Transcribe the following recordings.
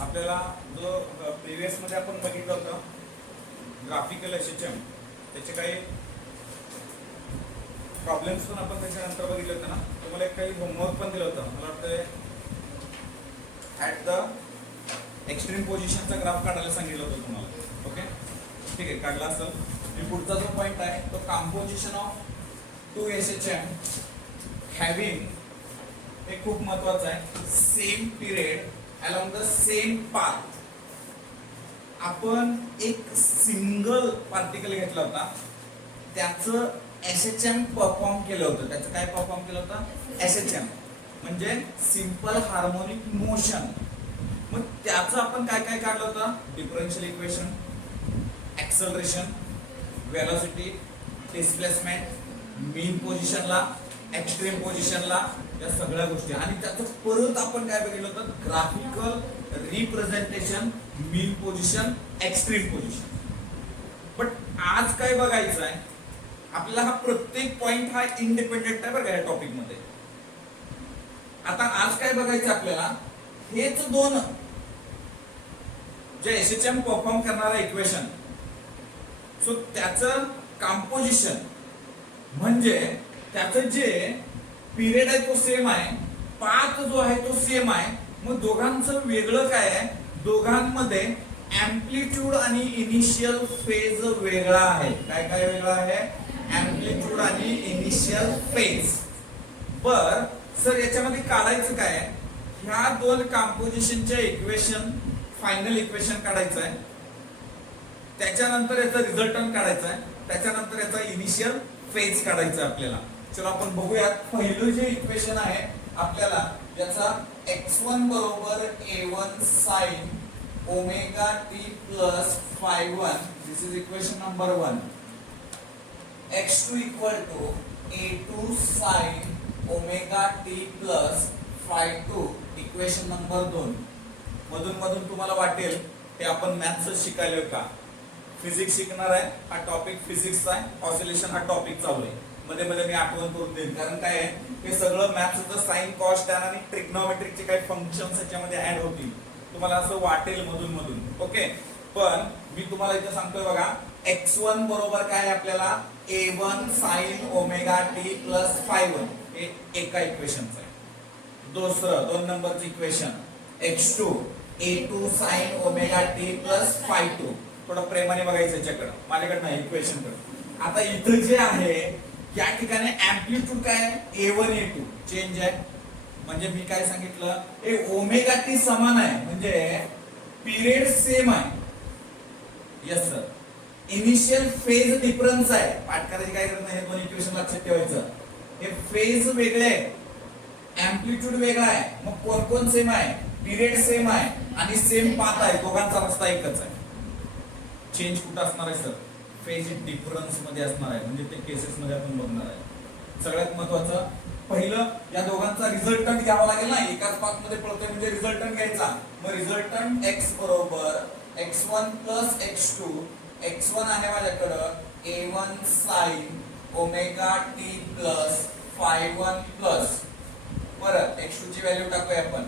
आपल्याला जो प्रिव्हियस मध्ये आपण बघितलं होतं ग्राफिकल एसएचएम त्याचे काही प्रॉब्लेम्स पण आपण त्याच्यानंतर बघितले होते ना. तुम्हाला एक काही होमवर्क पण दिलं होतं. मला वाटतं ॲट द एक्स्ट्रीम पोझिशनचा ग्राफ काढायला सांगितलं होतं तुम्हाला. ओके, ठीक आहे, काढला असेल. आणि पुढचा जो पॉईंट आहे तो composition of two SHM having, हे खूप महत्वाचं आहे. Same period along the same path. आपण एक सिंगल पार्टिकल घेतला होता, त्याचं एसएचएम परफॉर्म केलं होतं. त्याचं काय परफॉर्म केलं होतं? एसएचएम म्हणजे सिंपल हार्मोनिक मोशन. मग त्याचं आपण काय काय काढलं होतं? Differential equation, acceleration, velocity, displacement, mean पोझिशनला, एक्स्ट्रीम पोझिशनला, या सगळ्या गोष्टी. आणि त्याचं परत आपण काय बघितलं होतं? Graphical representation, mean position, extreme position. But आज काय बघायचं आहे आपल्याला, हा प्रत्येक पॉइंट हा इंडिपेंडेंट आहे बरं का या टॉपिक मध्ये. आता आज काय बघायचं आपल्याला, हेच दोन जे एसएचएम परफॉर्म करणारा इक्वेशन, सो त्याचं कंपोजिशन म्हणजे त्याचं जे पिरियड आहे तो सेम आहे, पाथ जो आहे तो सेम आहे. मग दोघांचं वेगळं काय आहे? दोघांमध्ये एम्प्लिट्यूड आणि इनिशियल फेज वेगळा आहे. काय काय वेगळा आहे? एम्प्लिट्यूड आणि इनिशियल फेज. बर सर, याच्यामध्ये काढायचं काय आहे? ह्या दोन कंपोजिशनच्या इक्वेशन, फायनल इक्वेशन काढायचं आहे. त्याच्यानंतर याचा रिझल्टंट काढायचा आहे. त्याच्यानंतर याचा इनिशियल फेज काढायचा आहे आपल्याला. चलो आपण बघूयात. पहिलं जे इक्वेशन आहे आपल्याला, याचा x1 बरोबर a1 sin omega t plus phi1, this is equation number 1. x2 equal to a2 sin omega t plus phi2, equation number 2. मधून मधून तुम्हाला वाटेल हे आपण मॅथ्स शिकायलोय का? फिजिक्स शिकणार आहे. हा टॉपिक फिजिक्सचा आहे. ऑसिलेशन हा टॉपिक चालू आहे. मध्ये मध्ये मी आठवण करून देईन, कारण काय आहे हे सगळं मॅथ्सचं साइन, कॉस, टॅन आणि ट्रिग्नोमेट्रिकचे काही फंक्शन्स याच्यामध्ये ऍड होतील. तुम्हाला असं वाटेल मधून मधून. ओके, पण मी तुम्हाला इथे सांगतोय बघा, x1 बरोबर काय आहे आपल्याला? a1 sin omega t plus phi1, हे एका इक्वेशनचं आहे. दुसरं 2 नंबरचं equation x2 a2 sin omega t plus phi2. थोडं प्रेमाने बघायचं याच्याकडं, माझ्याकडनं इक्वेशन कडे. आता इथं जे आहे या ठिकाणी एम्प्लिट्यूड काय आहे? a1 a2 चेंज आहे. म्हणजे मी काय सांगितलं, हे ओमेगा टी समान आहे म्हणजे पिरियड सेम आहे. Yes sir. Initial phase difference आहे. पाठ करायची काय गरज नाही, हे दोन इक्वेशन लक्षात ठेवायचं. हे फेज वेगळे आहे, एम्प्लिट्यूड वेगळा आहे. मग कोण कोण सेम आहे? पिरियड सेम आहे आणि सेम पाथ आहे. दोघांचा रस्ता एकच आहे. चेंज कुठं असणार आहे सर? फेज डिफरन्स मध्ये असणार आहे. म्हणजे ते केसेस मध्ये आपण बघणार आहे. सगळ्यात महत्वाचं पहिलं, या दोघांचा रिझल्टंट घ्यावा लागेल ना. एकाच पाथ मध्ये पडतोय म्हणजे रिझल्टंट घ्यायचा. मग रिझल्टंट x बरोबर x1 प्लस x2. x1 आहे माझ्याकडं a1 sin omega t plus phi1 plus, परत x2 ची व्हॅल्यू टाकूया आपण,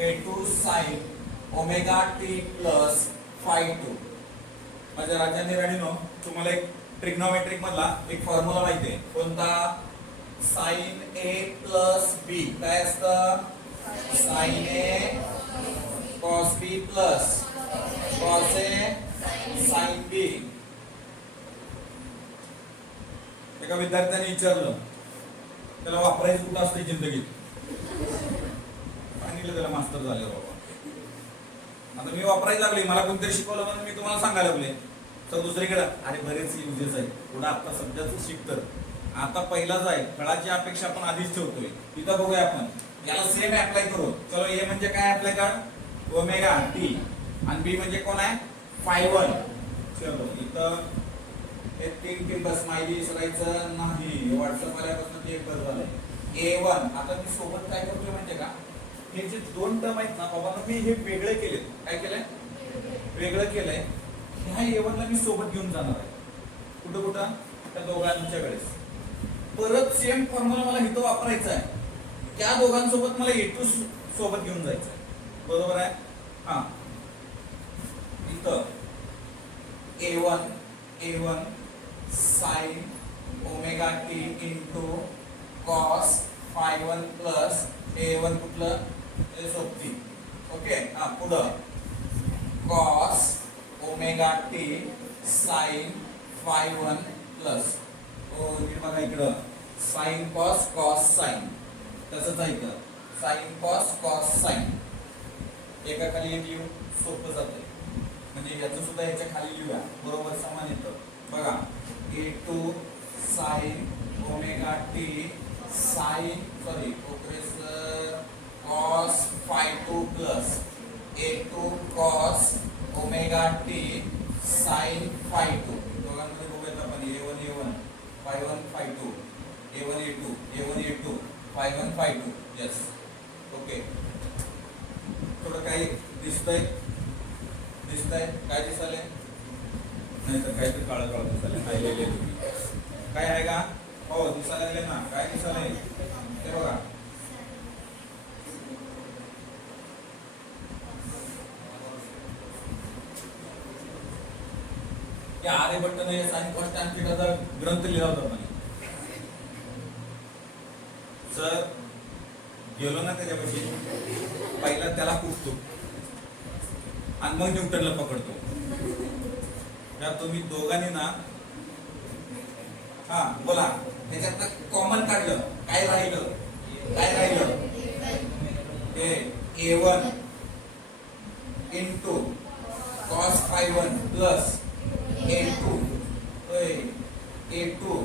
a2 sin omega t plus phi2. माझ्या राजांनी राणीनो, तुम्हाला एक ट्रिग्नोमेट्रिक मधला एक फॉर्म्युला माहिती आहे. कोणता? साइन ए प्लस बी. काय असतं? Sign A cos B plus cos A sine B. एका विद्यार्थ्याने विचारलं, त्याला वापरायचं कुठं असते जिंदगीत? सांगितलं त्याला मास्टर झाले बाबा. आता मी वापरायला लागले, मला कोणतरी शिकवलं म्हणून मी तुम्हाला सांगायला लागले. तर दुसरीकडे अरे बरेच युजेस आहेत. पुढे आता सध्याच शिकतं. आता पहिलाच आहे, फळाची अपेक्षा आपण आधीच ठेवतोय. इथं बघूया आपण, याला सेम अप्लाय करू. चलो, ए म्हणजे काय अप्लाय कर? Omega T. आणि बी म्हणजे कोण आहे? phi1. चलो, इथं हे 3 बस माहिती विसरायचं नाही. व्हॉट्सअप आल्यापासून ते एक बस झालंय. a1. आता मी सोबत काय करतोय माहितीये का? हे जे दोन टर्म आहेत ना बाबा, मी हे वेगळे केले. काय केलंय? वेगळं केलंय. ह्या a1 ला मी सोबत घेऊन जाणार आहे. कुठं कुठं? त्या दोघांच्याकडे. परत सेम फॉर्म्युला मला इथं वापरायचा आहे. त्या दोघांसोबत मला a2 सोबत घेऊन जायचं आहे. बरोबर आहे? A1 sin omega t into cos phi 1 plus A1 कुठलं हे सोबती. ओके हा पुढं cos omega T sine phi 1 plus इकडे बघा इकडं साइन कॉस कॉस साइन तसंच आहे इकडं साइन कॉस कॉस साइन एका खाली एक लिहू सोपं जाते म्हणजे याचं सुद्धा याच्या खाली लिहूया बरोबर समान येतं बघा A2 sine omega T sine sorry cos phi 2 plus A2 cos omega T sine phi 2 दोघांमध्ये बघूयात आपण A1 phi 1 phi 2 A1 A2 phi 1 phi 2 yes okay थोडं काही दिसतंय काय दिसाले नाही तर काहीतरी काळं काळं दिसाले नाही लिहिले तुम्ही काय आहे का हो दिसायला लागले ना काय दिसाले ते बघा या आर्यभट्ट ने साइन कॉस टॅन थीटाचा ग्रंथ लिहिला होता म्हणे सर गेलो ना त्याच्यापाशी पहिला त्याला कुठतो आणि मग न्यूटनला पकडतो या तुम्ही दोघांनी ना हा बोला त्याच्यात कॉमन काढलं काय राहिलं हे A1 into cos phi 1 plus A2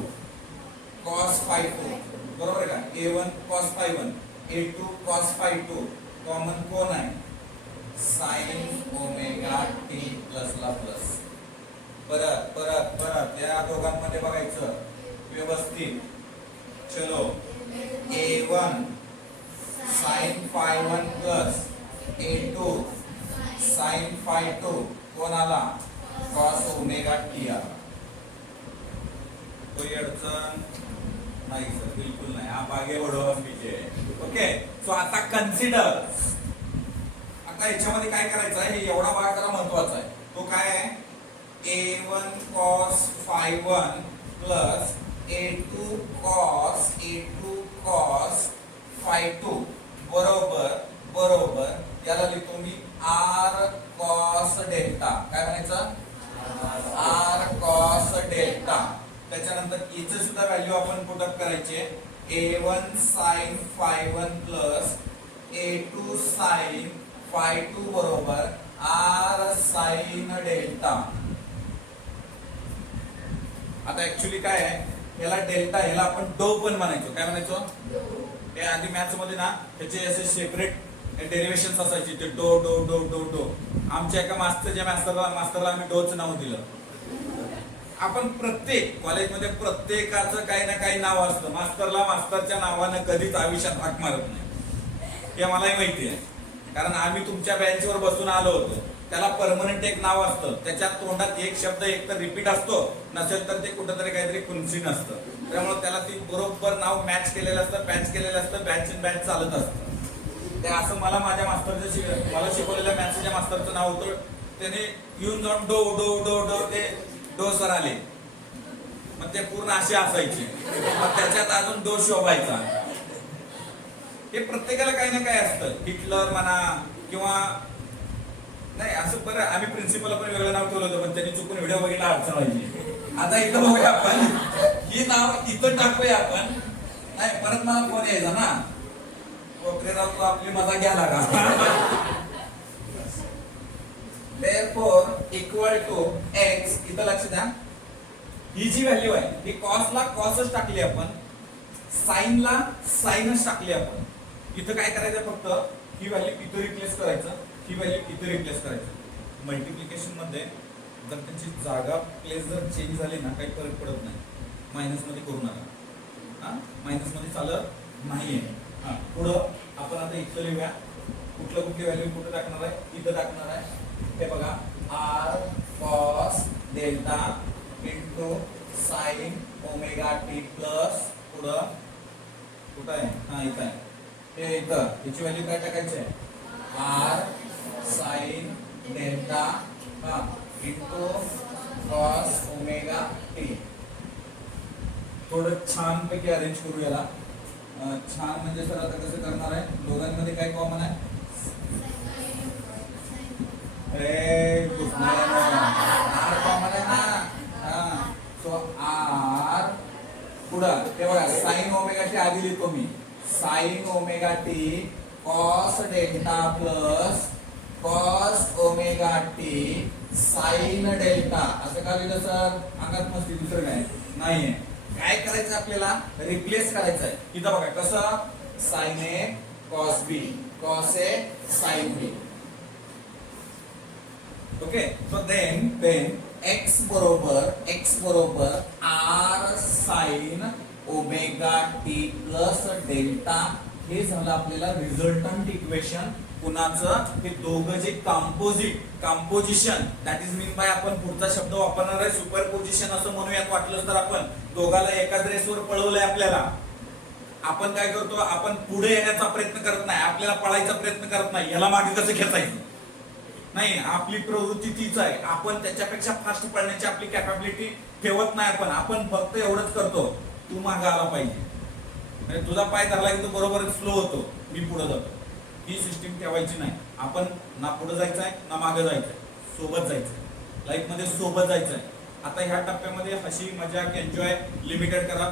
cos phi 2 बरोबर आहे का A1 cos phi 1 A2 cos phi 2 common कोण आहे साइन ओमेगा टी प्लस ला प्लस परत या दोघांमध्ये बघायचं व्यवस्थित चलो A1 sine phi 1 plus A2 sine phi 2 कोण आला कॉस ओमेगा टी आला कोई अडचण नाही सर बिलकुल नाही आप आगे बढ़ो पीछे ओके सो आता कन्सिडर आता याच्यामध्ये काय करायचं आहे हे एवढा भाग जरा महत्वाचा आहे तो काय आहे A1 cos five 1 plus A2 cos five 2 बरोबर याला लिहितो मी R cos डेल्टा काय म्हणायचं R cos डेल्टा त्याच्यानंतर याचे सुद्धा व्हॅल्यू आपण पुट अप करायचे A1 sin five 1 plus A2 sin five 2 बरोबर R sin डेल्टा. आता ऍक्च्युली काय आहे याला डेल्टा याला आपण डो पण म्हणायचो काय म्हणायचो ते आधी मॅथ्स मध्ये ना त्याचे असे सेपरेट डेरिव्हेशन्स असायचे ते डो डो डो डो डो आमच्या एका मास्टरला आम्ही डोचं नाव दिलं. आपण प्रत्येक कॉलेजमध्ये प्रत्येकाचं काही ना काही नाव असतं मास्तरला मास्तरच्या नावानं कधीच आयुष्यात हाक मारत नाही हे मलाही माहिती आहे कारण आम्ही तुमच्या बेंचवर बसून आलो होतो त्याला परमनंट एक नाव असतं त्याच्या तोंडात एक शब्द एक तर रिपीट असतो नसेल तर ते कुठंतरी काहीतरी खुनसीन असतं त्यामुळे त्याला ती बरोबर नाव मॅच केलेलं असतं पॅच केलेलं असतं बॅच इन बॅच चालत असतं ते असं मला माझ्या मास्तरचं मला शिकवलेल्या मॅथ्सच्या मास्तरचं नाव होतं त्याने येऊन जाऊन डो डो डो डो ते डो सर आले मग ते पूर्ण असे असायचे मग त्याच्यात अजून डो शोभायचा हे प्रत्येकाला काही ना काही असतं हिटलर म्हणा किंवा नाही असं बरं आम्ही प्रिन्सिपल पण वेगळं नाव ठेवलं होतं पण त्यांनी चुकून व्हिडिओ बघितला अडचण व्हायची आता इथं बघूया आपण ही नाव इथं टाकूया आपण नाही परत मला फोन यायचा ना कोकरेराव तो आपली मजा घ्यायला का therefore equal to x इथं लक्ष द्या ही जी व्हॅल्यू आहे ही कॉसला कॉसच टाकली आपण साइनला साइनच टाकली आपण इथं काय करायचं फक्त ही व्हॅल्यू इथं रिप्लेस करायचं ही व्हॅल्यू इथं रिप्लेस करायचं मल्टिप्लिकेशन मध्ये जर त्यांची जागा प्लेस जर चेंज झाली ना काही फरक पडत नाही मायनस मध्ये करू नका मायनस मध्ये चालत नाहीये पुढं आपण आता इथं लिहूया कुठली व्हॅल्यू कुठं टाकणार आहे इथं टाकणार आहे हे बघा R cos delta into sine omega t plus पुढं कुठं आहे इथं आहे हे इथं याची व्हॅल्यू काय टाकायची आहे R sine delta into cos omega T. थोडं छान पैकी अरेंज करू याला. छान म्हणजे सर आता कसं करणार आहे, दोघांमध्ये काय कॉमन आहे? आर कॉमन आहे ना. सो आर पुढं ते बघा, साइन ओमेगा टी आधी लिहितो मी. Sine omega T cos delta plus cos omega T sine delta. असं का लिहिलं सर? अंगात मस्ती, दुसरं काय नाहीये. काय करायचं आपल्याला? रिप्लेस करायचं आहे. इथं बघा कसं, sign A cos B cos A sine B. Okay. So then x बरोबर r sign omega t plus delta. हे झालं आपल्याला रिझल्टंट इक्वेशन. कुणाचं? हे दोघं जे composition, that is mean by आपण पुढचा शब्द वापरणार आहे सुपरपोजिशन असं म्हणूयात. वाटलं तर आपण दोघाला एकाच रेसवर पळवलंय आपल्याला. आपण काय करतो? आपण पुढे येण्याचा प्रयत्न करत नाही, आपल्याला पळायचा प्रयत्न करत नाही. याला मागे कसं खेचायचं नाही, आपली प्रवृत्ती तीच आहे. आपण त्याच्यापेक्षा फास्ट पळण्याची आपली कॅपॅबिलिटी ठेवत नाही. आपण फक्त एवढंच करतो, तू मागे आला पाहिजे. म्हणजे तुझा पाय धरला की तो बरोबर स्लो होतो, मी पुढे जातो. ही सिस्टीम ठेवायची नाही. आपण ना पुढे जायचं आहे ना मागे जायचंय, सोबत जायचंय. लाईफ मध्ये सोबत जायचंय. आता ह्या टप्प्यामध्ये हशी मजाक एन्जॉय लिमिटेड करा.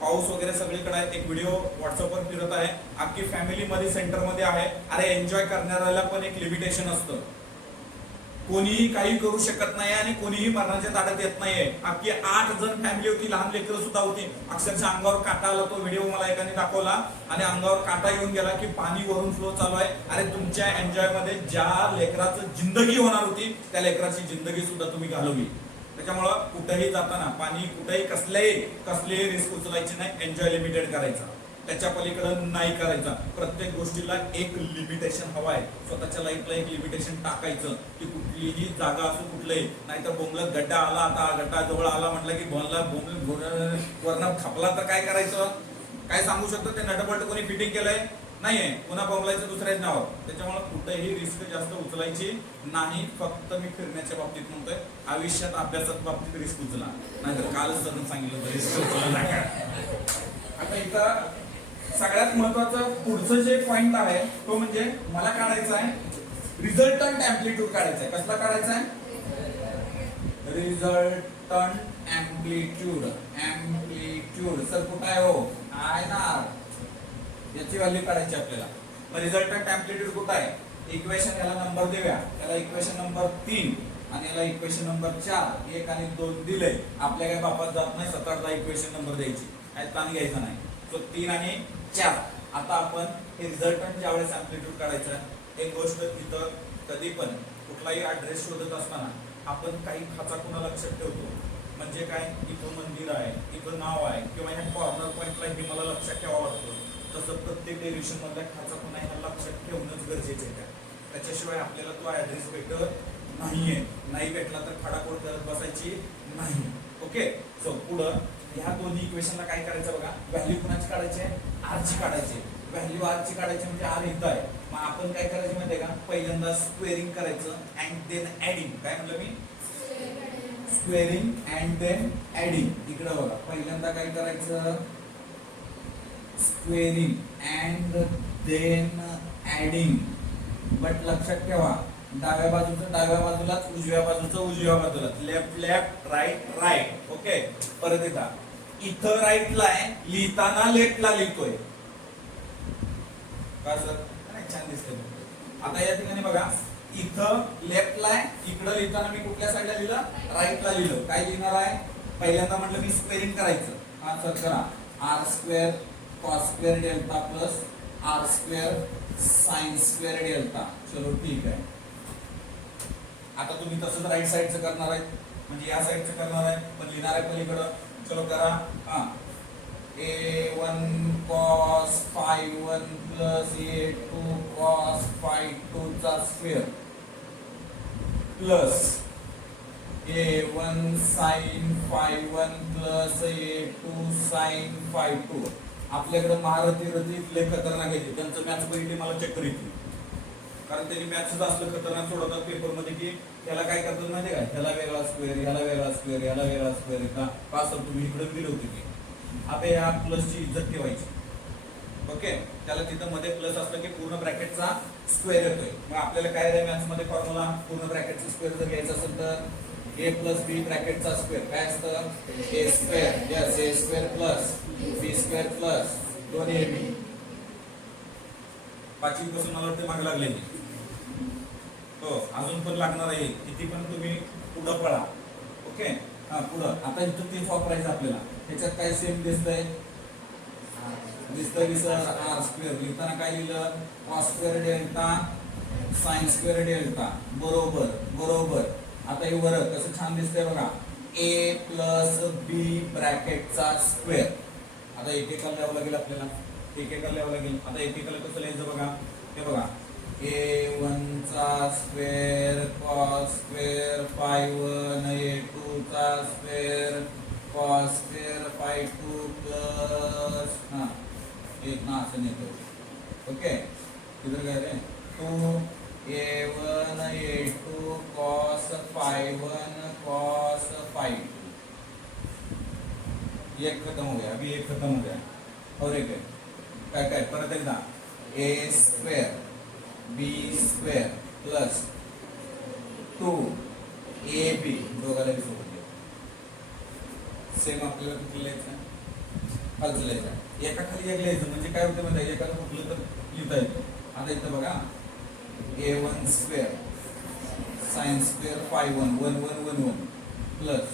पाऊस वगैरे सगळीकडे आहे. एक व्हिडिओ व्हॉट्सअपवर फिरत आहे, अख्खी फॅमिली मध्ये सेंटर मध्ये आहे. अरे एन्जॉय करणाऱ्याला पण एक लिमिटेशन असतं. कोणीही काही करू शकत नाही आणि कोणीही मरणाच्या ताटात येत नाहीये. अख्खी 8 जण फॅमिली होती, लहान लेकरं सुद्धा होती. अक्षरशः अंगावर काटा आला. तो व्हिडिओ मला एकाने दाखवला आणि अंगावर काटा येऊन गेला की पाणी वरून फ्लो चालू आहे. अरे तुमच्या एन्जॉय मध्ये ज्या लेकराचं जिंदगी होणार होती त्या लेकराची जिंदगी सुद्धा तुम्ही घालवली. त्याच्यामुळं कुठेही जाताना पाणी कुठेही कसलेही रिस्क उचलायची नाही. एन्जॉय लिमिटेड करायचा, त्याच्या पलीकडे नाही करायचा. प्रत्येक गोष्टीला एक लिमिटेशन हवा आहे. स्वतःच्या लाईफला एक लिमिटेशन टाकायचं की कुठलीही जागा असो कुठलंही, नाहीतर बोंबलत गड्डा आला, आता गड्डा जवळ आला म्हटलं की बोंबल वरनं खपला तर काय करायचं? काय सांगू शकतो? ते नटबल्ट कोणी फिटिंग केलंय नाहीये, पुन्हा बोंबलायचं दुसऱ्याच नावावर. त्याच्यामुळे कुठेही रिस्क जास्त उचलायची नाही. फक्त मी फिरण्याच्या बाबतीत म्हणतोय, आयुष्यात अभ्यासात बाबतीत रिस्क उचला, नाहीतर कालच सर सांगितलं होतं रिस्क उचला नका. आता इथं सगळ्यात महत्वाचं पुढचं जे पॉइंट आहे तो म्हणजे मला काढायचा आहे रिझल्टंट एम्प्लिट्यूड काढायचा आहे. कसला काढायचा आहे? Resultant amplitude. सर कुठं आहे? हो आहे ना, याची व्हॅल्यू काढायची आपल्याला. मग रिझल्टंट एम्प्लिट्यूड कुठं आहे? इक्वेशन याला नंबर देऊया. याला इक्वेशन नंबर 3 आणि याला इक्वेशन नंबर 4. 1 आणि 2 दिले. आपल्या काय बापात जात नाही 7-8 इक्वेशन नंबर द्यायची, काय ताण घ्यायचा नाही. सो 3 आणि 4. आता आपण हे रिझल्टंट ज्यावेळेस एम्प्लिट्यूड काढायचं, एक गोष्ट इथं कधी पण कुठलाही ऍड्रेस शोधत असताना आपण काही खाचा कुणा लक्षात ठेवतो. म्हणजे काय? इथं मंदिर आहे, इथं नाव आहे, किंवा ह्या कॉर्नर पॉइंटला हे मला लक्षात ठेवावं लागतं. तसं प्रत्येक डेरिव्हेशन मधल्या खाचा कुणा ह्या लक्षात ठेवणंच गरजेचं आहे. त्याच्याशिवाय आपल्याला तो ऍड्रेस भेटत नाहीये. नाही भेटला तर खडाखोड करत बसायची नाही. ओके. सो पुढं ह्या दोन्ही इक्वेशनला काय करायचं बघा, व्हॅल्यू कुणाची काढायची आहे? आर ची काढायची. व्हॅल्यू आर ची काढायची म्हणजे आर इथं आहे. मग आपण काय करायचं माहितीये का? पहिल्यांदा स्क्वेअरिंग करायचं अँड देन ऍडिंग. काय म्हणलं मी? Squaring and then adding. इकडे बघा, पहिल्यांदा काय करायचं? Squaring and then adding. But लक्षात ठेवा, डाव्या बाजूचं डाव्या बाजूलाच, उजव्या बाजूचं उजव्या बाजूलाच. Left left, right right. Okay. परत येता इथं राईटला आहे, लिहिताना लेफ्टला लिहितोय का सर? नाही, छान दिसतंय. आता या ठिकाणी बघा, इथं लेफ्टला आहे, इकडं लिहिताना मी कुठल्या साईडला लिहिलं? राईटला लिहिलं. काय लिहिणार आहे? पहिल्यांदा म्हटलं मी स्क्वेअरिंग करायचं. हा सर करा. R square cos square delta plus r square sine square delta. चलो ठीक आहे. आता तुम्ही तसंच राईट साईडचं करणार आहे, म्हणजे या साईडचं करणार आहे, पण लिहिणार आहे पलीकडं. चलो करा. हा a1 cos phi1 plus a2 cos phi2 चा square plus a1 sin phi1 plus a2 sin phi2. आपल्याकडे महारथी रथी लय खतरनाक आहे, त्यांचं मॅथ्स बघितली मला चक्कर येते. कारण त्यांनी मॅथ्सच असलं खतरनाक सोडवतात पेपरमध्ये की त्याला काय करतात माहिती काय, त्याला वेगळा स्क्वेअर, ह्याला वेगळा स्क्वेअर, ह्याला वेगळा स्क्वेअर, का पास तुम्ही इकडे दिले होते की आता या प्लसची इज्जत ठेवायची. ओके, त्याला तिथं मध्ये प्लस असलं की पूर्ण ब्रॅकेटचा स्क्वेअर येतोय. मग आपल्याला काय आहे मॅथ्स मध्ये फॉर्म्युला, पूर्ण ब्रॅकेटचा स्क्वेअर जर घ्यायचा असेल तर ए प्लस बी ब्रॅकेटचा स्क्वेअर काय असतं, ए स्क्वेअर, यस ए square plus B square plus 2ab. पाचवी पासून मला वाटते मागे लागले हो, अजून पण लागणार आहे, किती पण तुम्ही पुढं पळा. ओके, हा पुढं आता इथं तेच वापरायचं आपल्याला. त्याच्यात काय सेम दिसतंय, आर स्क्वेअर, लिहिताना काय लिहिलं, cos square delta sign square delta, बरोबर बरोबर. आता हे वर कसं छान दिसतंय बघा, ए प्लस बी ब्रॅकेटचा स्क्वेअर. आता एकेकाला लिहावं लागेल आपल्याला, एकेकाला लिहावं लागेल. आता एकेकाला कसं लिहायचं बघा, हे बघा a1 चा square cos square phi 1 a2 चा square cos square phi 2 plus हा एक ना असं नेतो. ओके, इधर काय रे 2a1 a2 cos phi 1 cos phi 2. एक खत्म हो गया, अभी एक खत्म हो गया. और एक काय काय परत एकदा a square B square plus 2ab दोघाला बी सोबत सेम आपल्याला कुठलं लिहायचं, खालचं लिहायचं, एका खाली एक लिहायचं. म्हणजे काय होतं म्हणजे एकाला कुठलं तर लिहिता येतं. आता इथं बघा a1 square sine square phi 1 1 1 1 1 plus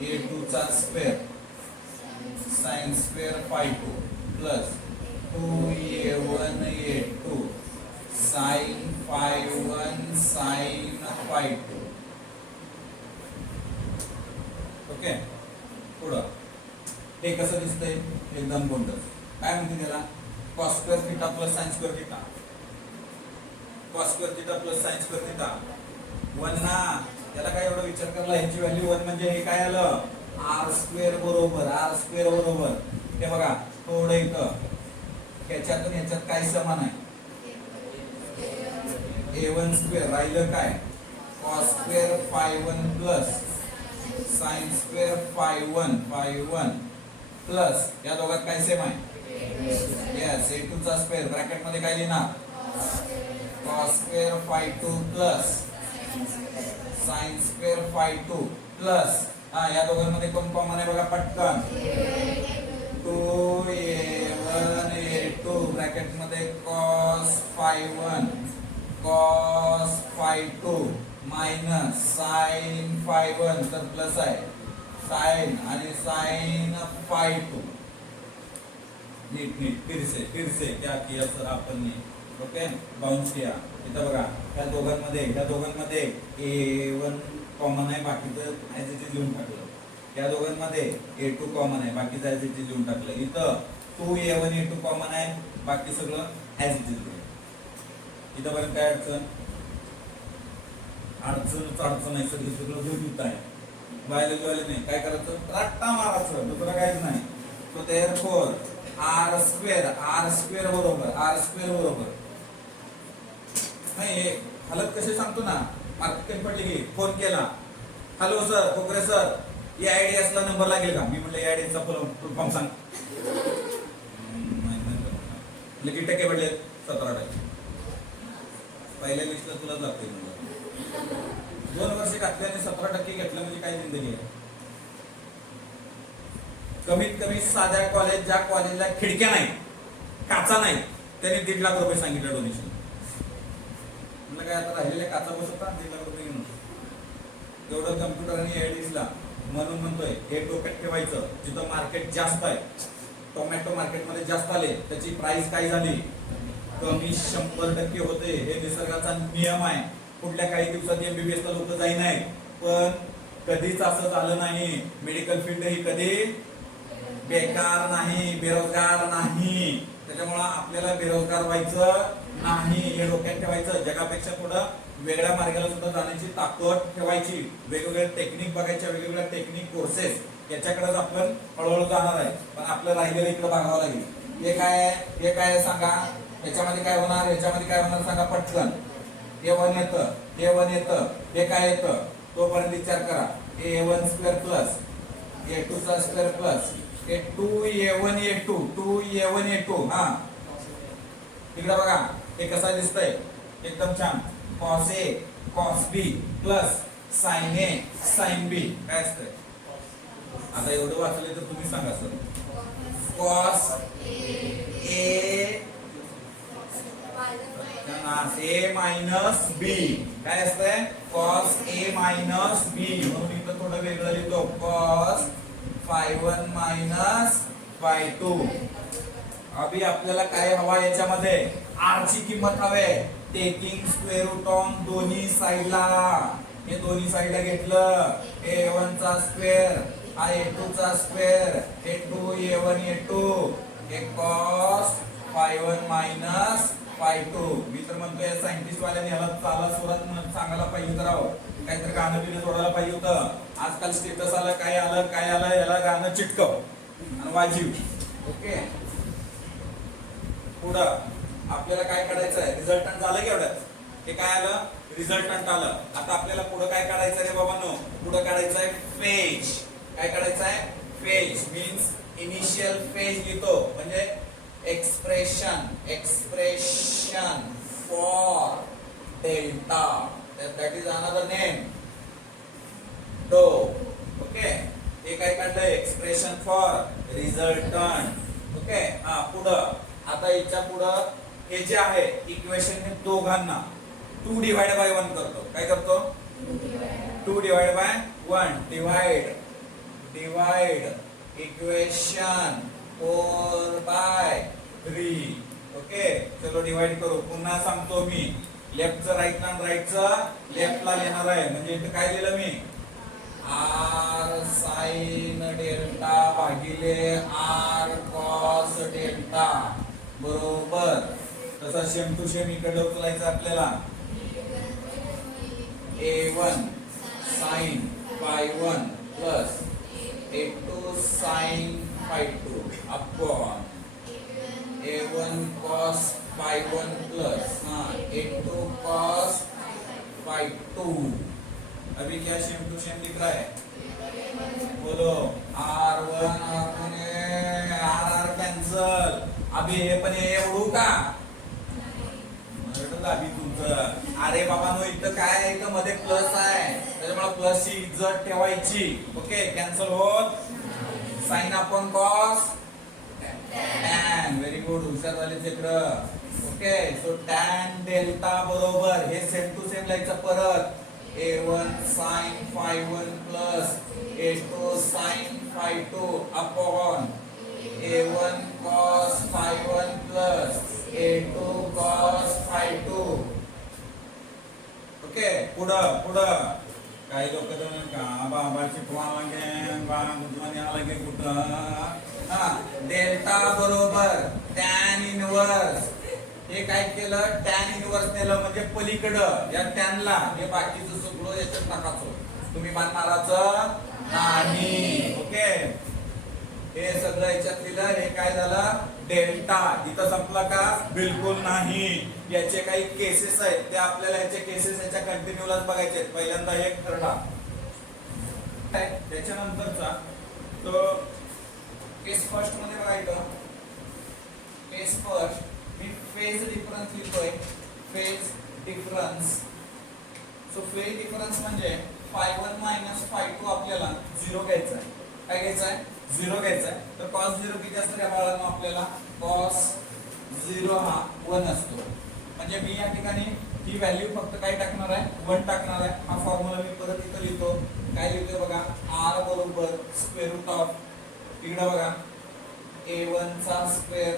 a2 चा square sine square phi 2 plus 2a1 a2 sine phi 1 sine phi 2. Okay, पुढं हे कसं दिसतंय, एकदम गोंडस. काय म्हणते त्याला, cos square theta plus sine square theta, cos square theta plus sine square theta 1 ना. त्याला काय एवढा विचार करायला, ह्याची व्हॅल्यू 1 म्हणजे हे काय आलं, आर स्क्वेअर बरोबर, आर स्क्वेअर बरोबर. हे बघा थोडं इथं ह्याच्यातून ह्याच्यात काय समान आहे, a1 स्क्वेअर राहिलं काय, cos square phi 1 plus sine square phi 1 plus या दोघात काय सेम आहे, यस a2 चा स्क्वेअर ब्रॅकेट मध्ये काय लिहिणार, cos square phi 2 plus sine square phi 2 plus हा या दोघांमध्ये कोण कॉमन आहे बघा पटकन, 2a1 a2 ब्रॅकेट मध्ये cos phi 1 cos phi 2 minus sine phi 1 तर प्लस आहे साइन आणि साइन फाय 2. नीट नीट फिर से क्या किया सर आपण ने. ओके, बाउंस किया. इथं बघा त्या दोघांमध्ये a1 कॉमन आहे, बाकीचं ऍज इट इज लिहून टाकलं. त्या दोघांमध्ये a2 कॉमन आहे, बाकीचं ऍज इट इज लिहून टाकलं. इथं 2a1 a2 कॉमन आहे, बाकी सगळं ऍज इट इज. इथं बघा काय अडचण आहे, सगळं गृहीत आहे, बायोलॉजी नाही. काय करायचं, रट्टा मारायचं, दुसरं काहीच नाही. तो देअरफॉर आर स्क्वेअर बरोबर नाही. हालत कसे सांगतो ना, मार्केट पडली की फोन केला, हॅलो सर खोकरे सर AIDS ला नंबर लागेल का, मी म्हटलं AIDS चा फुल फॉर्म सांग. किती टक्के पडले, 17%. पहिल्या लिस्टला तुलाच लागते. 2 वर्ष घातल्याने 17% घेतलं म्हणजे काय जिंदगी आहे. कमीत कमी साध्या कॉलेज, ज्या कॉलेजला खिडक्या नाही काचा नाही, त्यांनी 1.5 लाख रुपये सांगितलं डोनेशन. म्हटलं काय आता राहिलेल्या काचा बसवता 1.5 लाख रुपये घेऊन एवढं कम्प्युटर आणि AIDS ला. म्हणून म्हणतोय हे डोक्यात ठेवायचं, जिथं मार्केट जास्त आहे, टोमॅटो मार्केटमध्ये जास्त आले, त्याची प्राइस काय झाली, कमी 100% होते. हे निसर्गाचा नियम आहे. पुढल्या काही दिवसात MBBS ला लोक जाई नाही, पण कधीच असं झालं नाही. मेडिकल फील्ड ही कधी बेकार नाही, बेरोजगार नाही. त्याच्यामुळे आपल्याला बेरोजगार व्हायचं नाही, हे डोक्यात ठेवायचं. जगापेक्षा थोडं वेगळ्या मार्गाला सुद्धा जाण्याची ताकद ठेवायची, वेगवेगळे टेक्निक बघायच्या, वेगवेगळ्या टेक्निक कोर्सेस याच्याकडेच आपण हळूहळू जाणार आहे. पण आपलं राहिलेलं इकडे बघावं लागेल. हे काय आहे सांगा, याच्यामध्ये काय होणार सांगा पटकन. हे 1 येतं, हे 1 येतं, हे काय येतं तोपर्यंत विचार करा. a1 स्क्वेअर प्लस a2 चा स्क्वेअर प्लस हे 2a1 a2 2a1 a2. हा इकडे बघा हे कसं दिसतंय एकदम छान. cos a cos b plus sin a sin b काय असतंय. आता एवढं वाचले तर तुम्ही सांगा sir. cos a minus b काय असतंय cos a मायनस b. म्हणून इथं थोडं वेगळं लिहितो cos phi1 मायनस phi2. अभी आपल्याला काय हवा याच्यामध्ये r ची किंमत हवे. टेकिंग स्क्वेअर रूट ऑन दोन्ही साईडला. हे दोन्ही साईडला घेतलं a1 चा स्क्वेअर हा a2 चा स्क्वेअर हे 2a1 a2 हे cos phi1 मायनस phi2. मी तर म्हणतोय सायंटिस्ट वाल्याने याला चाला सुरात सांगायला पाहिजे तर काहीतरी गाणं बिणं जोडायला पाहिजे होतं. आजकाल स्टेटस आलं काय आलं याला गाणं चिटकव आणि वाजीव. ओके पुढं आपल्याला काय काढायचं आहे. रिझल्टंट झालं की एवढ्यात हे काय आलं रिझल्टंट आलं. आता आपल्याला पुढं काय काढायचं रे बाबांनो. पुढं काढायचं आहे फेज. काय काढायचं आहे फेज मीन्स इनिशियल फेज लिहितो म्हणजे expression for delta that is another name डो. ओके हे काय काढलंय एक्सप्रेशन फॉर रिझल्टंट. ओके हा पुढं आता याच्या पुढं हे जे आहे इक्वेशन हे दोघांना 2 डिवाइड बाय 1 करतो. काय करतो 2 divide by 1 divide equation 4 by 3. Okay चलो डिवाइड करू. पुन्हा सांगतो मी लेफ्टचं राईट ला राईटचं लेफ्टला लिहिणार आहे. म्हणजे इथे काय लिहिलं मी r sin डेल्टा भागिले r cos डेल्टा बरोबर. तसा सेम टू सेम इकडे उचलायचं आपल्याला. a1 sin phi1 plus a2 sin phi2 upon a1 cos phi1 plus a2 cos phi2. अभी क्या सेम टू सेम दिख रहा है बोलो. r1 r cancel. अभी हे पण हे उडू का अभी तुमचं. अरे बाबा नो इथं काय आहे इथं मध्ये प्लस आहे त्याच्यामुळे प्लस ची इज्जत ठेवायची. ओके कॅन्सल होत. Sine upon cos tan. Very good हुशार झाले तिकडं. ओके सो टॅन डेल्टा बरोबर हे सेम टू सेम लिहायचं परत. a1 sin phi1 plus a2 sin phi2 upon a1 cos phi1 plus a2 cos phi2. Okay पुढं काही लोक का बाबाची लागे कुठं डेल्टा बरोबर टॅन इनवर्स. हे काय केलं टॅन इनवर्स नेलं म्हणजे पलीकडं या टॅनला हे बाकीचं सगळं याच्यात टाकायचं. तुम्ही मान मारायचं नाही. ओके हे सगळं याच्यात लिहिलं. हे काय झालं डेल्टा. इथं संपला का बिलकुल नाही. याचे काही केसेस आहेत ते आपल्याला याचे केसेस याच्या कंटिन्यूलाच बघायचे आहेत. पहिल्यांदा हे करडा त्याच्यानंतरचा तो केस फर्स्ट मध्ये बघायचं. केस फर्स्ट मी फेज डिफरन्स लिहितोय. Phase difference. So phase difference म्हणजे phi1 मायनस phi2 आपल्याला 0 घ्यायचा आहे. काय घ्यायचं आहे 0 घ्यायचा आहे. तर cos 0 किती असतं या बाळांनो आपल्याला cos 0 हा 1 असतो. म्हणजे मी या ठिकाणी ही व्हॅल्यू फक्त काय टाकणार आहे 1 टाकणार आहे. हा फॉर्म्युला मी परत इथं लिहितो. काय लिहितोय बघा r बरोबर स्क्वेअर रूट ऑफ इकडे बघा a1 चा स्क्वेअर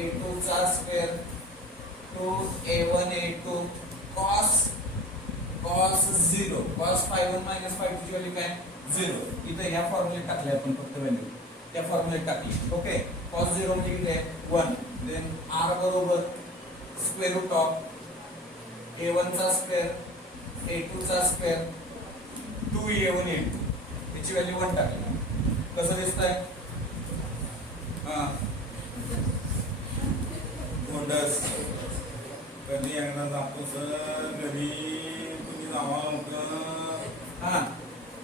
a2 चा square 2a1 a2 cos 0 cos phi1 minus phi2 ची व्हॅल्यू काय 0. इथे या फॉर्म्युलेत टाकले आपण फक्त व्हॅल्यू त्या फॉर्म्युलेत टाकली. ओके cos 0 म्हणजे किती आहे 1. देन r बरोबर स्क्वेअर रूट ऑफ a1 चा स्क्वेअर a2 चा स्क्वेअर 2a1 a2 याची व्हॅल्यू 1 टाकली. कसं दिसतंय गोंडस कधी एकदा जातो सर, कधी तुम्ही जावा लवकर. हा,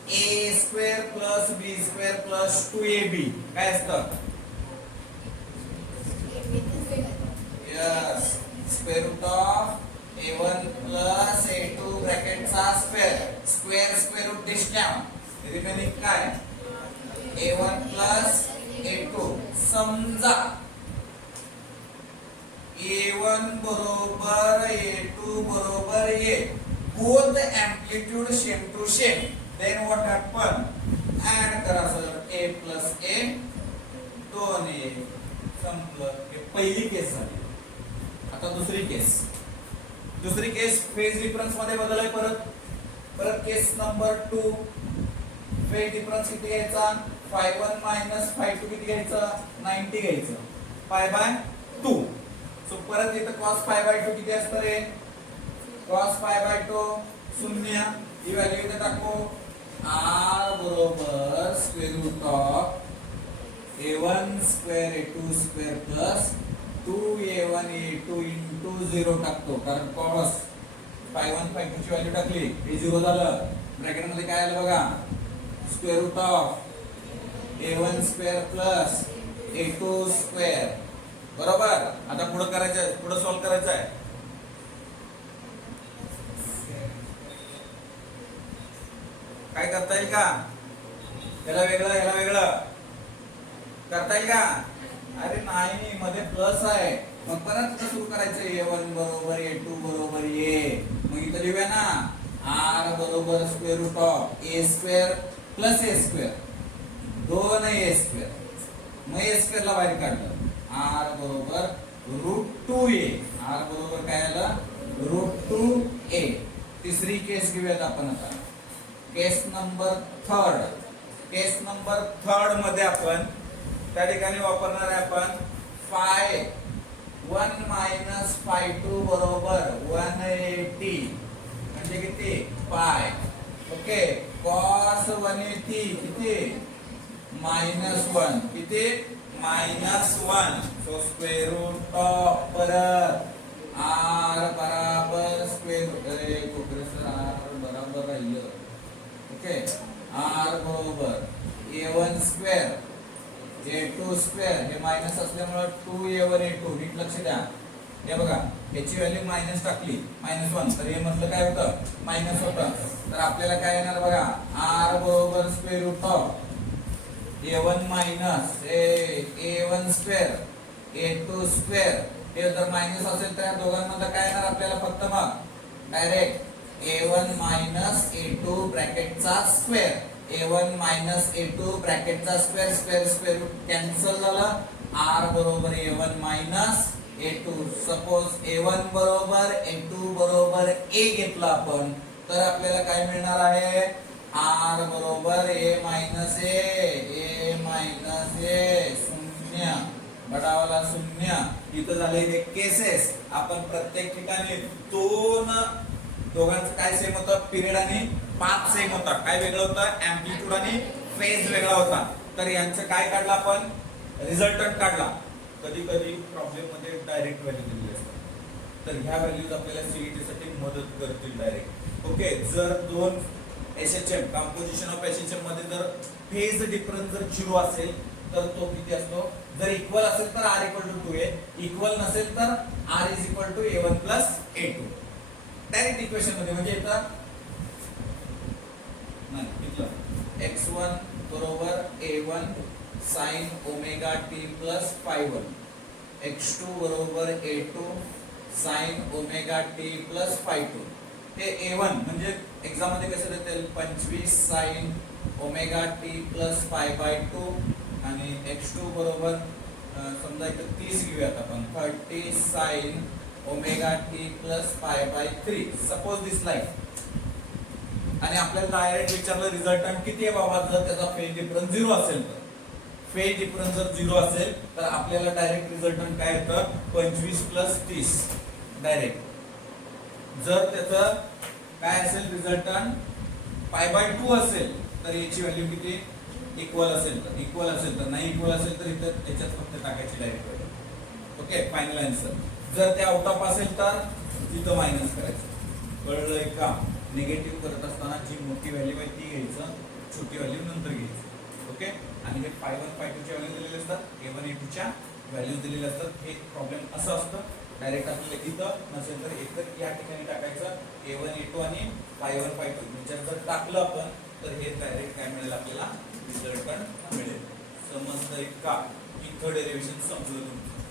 A square plus B square plus 2ab काय असतं? Yes, square root of a1 plus a2 ब्रॅकेटचा square, square square root distance remaining काय? a1 plus a2. समजा a1 बरोबर a2 बरोबर a, both amplitude same to same, then what happen? add करा sir, a plus a 2a, संपलं. हे पहिली केस झाली. आता दुसरी केस फेज डिफरन्स मध्ये बदल आहे. परत केस नंबर 2, फेज डिफरन्स किती घ्यायचा? phi1 मायनस phi2 किती घ्यायचं? 90 घ्यायचं, पाय बाय 2. सो परत इथं cos pi by 2 किती असतं रे? cos pi by 2 0. ही व्हॅल्यू इथे टाकू. r बरोबर square root of a1 square a2 square plus 2a1 a2 into 0 टाकतो, कारण cos phi1 phi2 ची व्हॅल्यू टाकली, हे 0 झालं. ब्रॅकेट मध्ये काय आलं बघा? Square root of a1 square plus a2 square. बरोबर. आता पुढे करायचं आहे, पुढे सॉल्व करायचं आहे. काय करता येईल का? याला वेगळं करता येईल का? अरे नाही, मध्ये प्लस आहे. मग परत सुरू करायचं. a1 बरोबर a2 बरोबर a. मग इथं लिहूया ना, r बरोबर square root of a square plus a square 2a square. मग a स्क्वेअर ला बाहेर काढलं. r बरोबर रूट 2a. r बरोबर काय आलं? Route 2a. तिसरी केस घेऊयात आपण आता. केस नंबर 3 मध्ये आपण त्या ठिकाणी वापरणार आहे आपण phi1 मायनस phi2 बरोबर 180 म्हणजे किती? पाय. ओके, cos 180 किती? -1 किती? -1. सो स्क्वेअर रूट ऑफ परत r बराबर स्क्वेअर r बराबर राहिलं. ओके, r बरोबर a1 स्क्वेअर a2 स्क्वेअर, हे मायनस असल्यामुळे 2a1 a2. नीट लक्ष द्या. हे बघा, याची व्हॅल्यू मायनस टाकली, -1, तर हे म्हटलं काय होतं? मायनस होतं. तर आपल्याला काय येणार बघा? r बरोबर square root of a1 minus a1 square a2 square. हे जर मायनस असेल तर या दोघांमध्ये काय येणार आपल्याला? फक्त मग डायरेक्ट a1 मायनस a2 ब्रॅकेटचा स्क्वेअर, a1 मायनस a2 ब्रॅकेटचा square, square square root cancel झालं. r बरोबर a1 minus a2. Suppose a1 बरोबर a2 बरोबर a घेतला आपण, तर आपल्याला काय मिळणार आहे? r बरोबर a minus a minus a, 0 बटावाला 0. इथं झाले हे केसेस. आपण प्रत्येक ठिकाणी दोघांचं काय सेम होतं? पिरियड आणि पाथ सेम होता. काय वेगळं होतं? एम्प्लिट्यूड आणि फेज वेगळा होता. तर यांचं काय काढलं आपण? रिझल्टंट काढला. कधी कधी प्रॉब्लेम मध्ये डायरेक्ट व्हॅल्यू दिलेली असतात, तर ह्या व्हॅल्यूज आपल्याला सीईटी साठी मदत करतील डायरेक्ट. ओके, जर दोन एसएचएम कंपोजिशन ऑफ एसएचएम मध्ये जर फेज डिफरन्स जर 0 असेल तर तो किती असतो? जर इक्वल असेल तर r equal to 2a, equal नसेल तर r is equal to a1 plus a2. Direct equation मध्ये म्हणजे येतं नाही इथलं x1 बरोबर a1 sin omega t plus phi1, x2 बरोबर a2 sin omega t plus phi2. हे a1 म्हणजे एक्झाम मध्ये कसं देतील? 25 sin omega t plus pi by 2 आणि x2 बरोबर समजा इथं 30 घेऊयात आपण, 30 sin omega t plus pi by 3. Suppose this line. आणि आपल्याला डायरेक्ट विचारलं रिझल्टंट किती आहे बाबा? जर त्याचा फेज डिफरन्स 0 असेल तर, फेज डिफरन्स जर 0 असेल तर आपल्याला डायरेक्ट रिझल्टंट काय येतं? 25 प्लस 30 डायरेक्ट. जर त्याचं काय असेल रिझल्टंट? पाय बाय 2 असेल तर याची व्हॅल्यू किती? इक्वल असेल तर, इक्वल असेल तर, नाही इक्वल असेल तर इथं याच्यात फक्त टाकायची direct value. Okay, final answer. जर ते आउट ऑफ असेल तर तिथं मायनस करायचं. कळलंय का? निगेटिव्ह करत असताना जी मोठी व्हॅल्यू आहे ती घ्यायचं, छोटी व्हॅल्यू नंतर घ्यायची. ओके. आणि हे phi1 phi2 च्या व्हॅल्यू दिलेले असतात, a1 a2 च्या व्हॅल्यू दिलेले असतात. हे प्रॉब्लेम असं असतं, डायरेक्ट आपल्याला इथं नसेल तर एकतर या ठिकाणी टाकायचं a1 a2 आणि phi1 phi2. याच्यात जर टाकलं आपण तर हे डायरेक्ट काय मिळेल आपल्याला, रिझल्टंट मिळेल. समजतंय का? की थर्ड डेरिव्हेशन संपलं तुमचं.